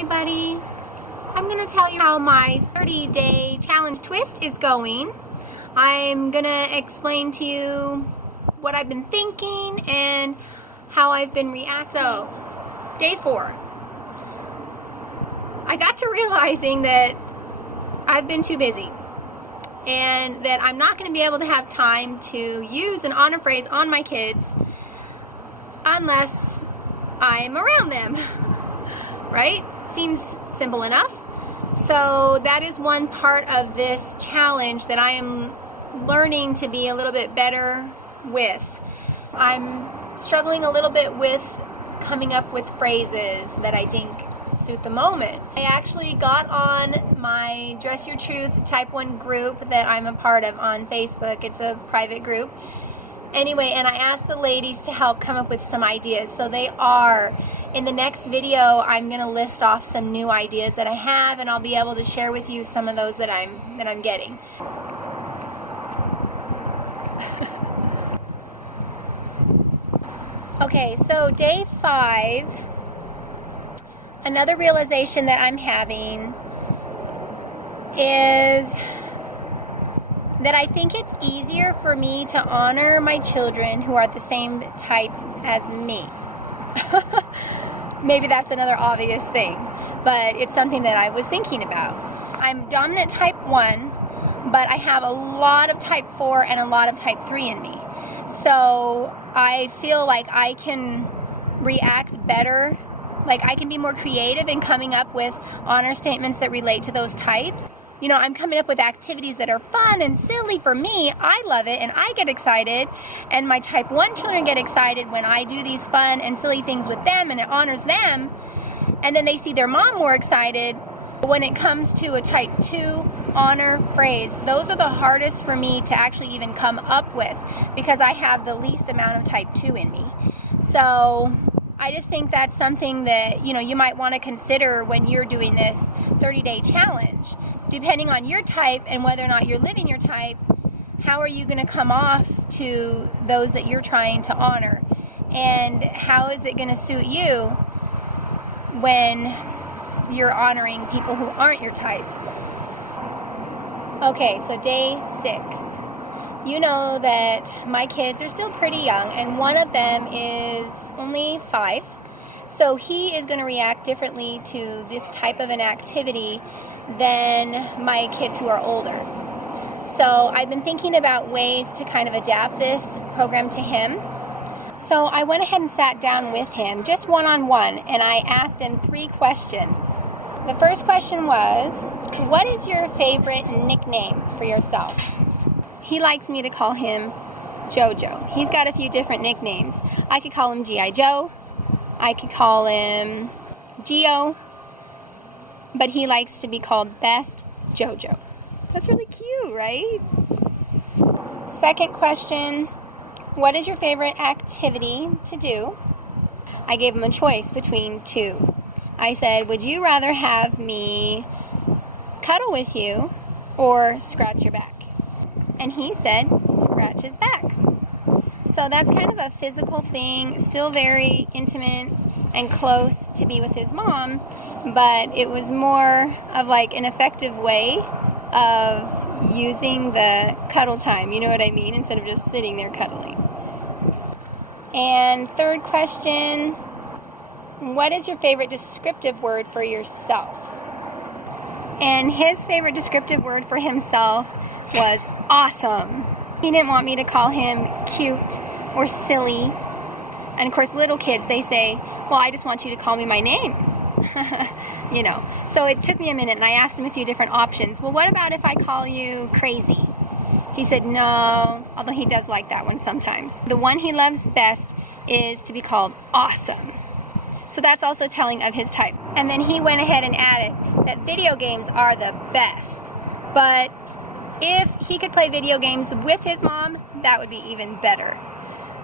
everybody. I'm going to tell you how my 30-day challenge twist is going. I'm going to explain to you what I've been thinking and how I've been reacting. So, day 4. I got to realizing that I've been too busy and that I'm not going to be able to have time to use an honor phrase on my kids unless I'm around them. Right? Seems simple enough. So that is one part of this challenge that I am learning to be a little bit better with. I'm struggling a little bit with coming up with phrases that I think suit the moment. I actually got on my Dress Your Truth Type 1 group that I'm a part of on Facebook. It's a private group. Anyway, and I asked the ladies to help come up with some ideas. So they are. In the next video, I'm going to list off some new ideas that I have, and I'll be able to share with you some of those that I'm getting. Okay, so day 5, another realization that I'm having is that I think it's easier for me to honor my children who are the same type as me. Maybe that's another obvious thing, but it's something that I was thinking about. I'm dominant type 1, but I have a lot of type 4 and a lot of type 3 in me. So I feel like I can react better, like I can be more creative in coming up with honor statements that relate to those types. You know, I'm coming up with activities that are fun and silly for me. I love it and I get excited, and my type 1 children get excited when I do these fun and silly things with them and it honors them, and then they see their mom more excited. When it comes to a type 2 honor phrase, those are the hardest for me to actually even come up with because I have the least amount of type 2 in me. So I just think that's something that, you know, you might want to consider when you're doing this 30-day challenge. Depending on your type and whether or not you're living your type, how are you going to come off to those that you're trying to honor? And how is it going to suit you when you're honoring people who aren't your type? Okay, so day 6. You know that my kids are still pretty young, and one of them is only 5. So he is going to react differently to this type of an activity than my kids who are older. So I've been thinking about ways to kind of adapt this program to him. So I went ahead and sat down with him, just one-on-one, and I asked him 3 questions. The first question was, what is your favorite nickname for yourself? He likes me to call him Jojo. He's got a few different nicknames. I could call him G.I. Joe. I could call him Geo. But he likes to be called Best Jojo. That's really cute, right? Second question, what is your favorite activity to do? I gave him a choice between 2. I said, would you rather have me cuddle with you or scratch your back? And he said, scratch his back. So that's kind of a physical thing, still very intimate and close to be with his mom, but it was more of like an effective way of using the cuddle time, you know what I mean, instead of just sitting there cuddling. And third question, what is your favorite descriptive word for yourself? And his favorite descriptive word for himself was awesome. He didn't want me to call him cute or silly. And of course, little kids, they say, well, I just want you to call me my name. You know, so it took me a minute and I asked him a few different options. Well, what about if I call you crazy? He said no, although he does like that one sometimes. The one he loves best is to be called awesome. So that's also telling of his type. And then he went ahead and added that video games are the best. But if he could play video games with his mom, that would be even better.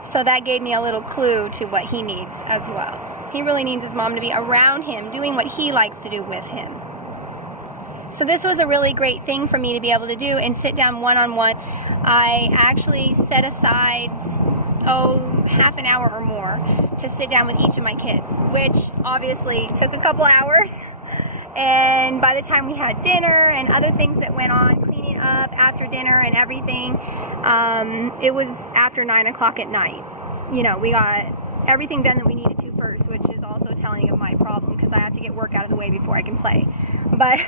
So that gave me a little clue to what he needs as well. He really needs his mom to be around him, doing what he likes to do with him. So this was a really great thing for me to be able to do and sit down one-on-one. I actually set aside, half an hour or more to sit down with each of my kids, which obviously took a couple hours. And by the time we had dinner and other things that went on, cleaning up after dinner and everything, it was after 9 o'clock at night. You know, we got everything done that we needed to first, which is also telling of my problem because I have to get work out of the way before I can play. But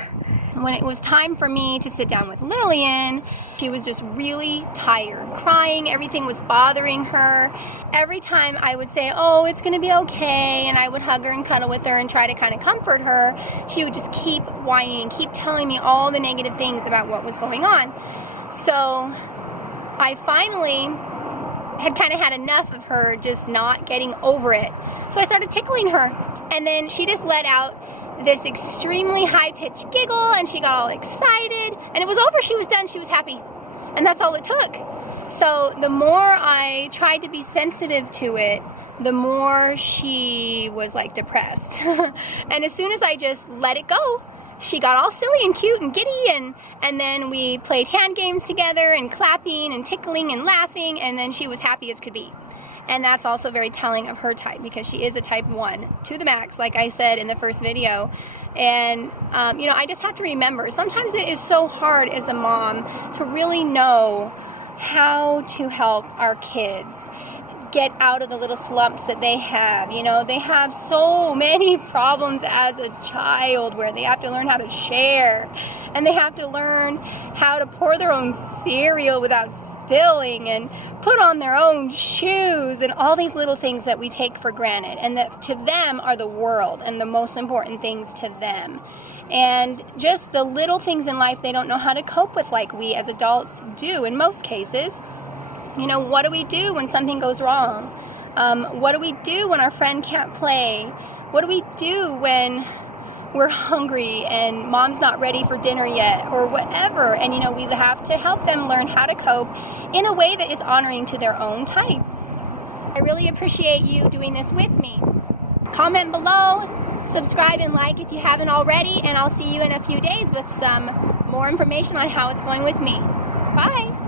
when it was time for me to sit down with Lillian, she was just really tired, crying. Everything was bothering her. Every time I would say, oh, it's going to be okay, and I would hug her and cuddle with her and try to kind of comfort her, she would just keep whining and keep telling me all the negative things about what was going on. So I finally had kind of had enough of her just not getting over it. So I started tickling her, and then she just let out this extremely high-pitched giggle, and she got all excited, and it was over. She was done. She was happy, and that's all it took. So the more I tried to be sensitive to it, the more she was like depressed. And as soon as I just let it go, she got all silly and cute and giddy, and then we played hand games together and clapping and tickling and laughing, and then she was happy as could be. And that's also very telling of her type, because she is a type 1 to the max, like I said in the first video. And, you know, I just have to remember, sometimes it is so hard as a mom to really know how to help our kids get out of the little slumps that they have. You know, they have so many problems as a child where they have to learn how to share, and they have to learn how to pour their own cereal without spilling, and put on their own shoes, and all these little things that we take for granted, and that to them are the world and the most important things to them. And just the little things in life they don't know how to cope with like we as adults do in most cases. You know, what do we do when something goes wrong? What do we do when our friend can't play? What do we do when we're hungry and mom's not ready for dinner yet, or whatever? And, you know, we have to help them learn how to cope in a way that is honoring to their own type. I really appreciate you doing this with me. Comment below, subscribe and like if you haven't already, and I'll see you in a few days with some more information on how it's going with me. Bye!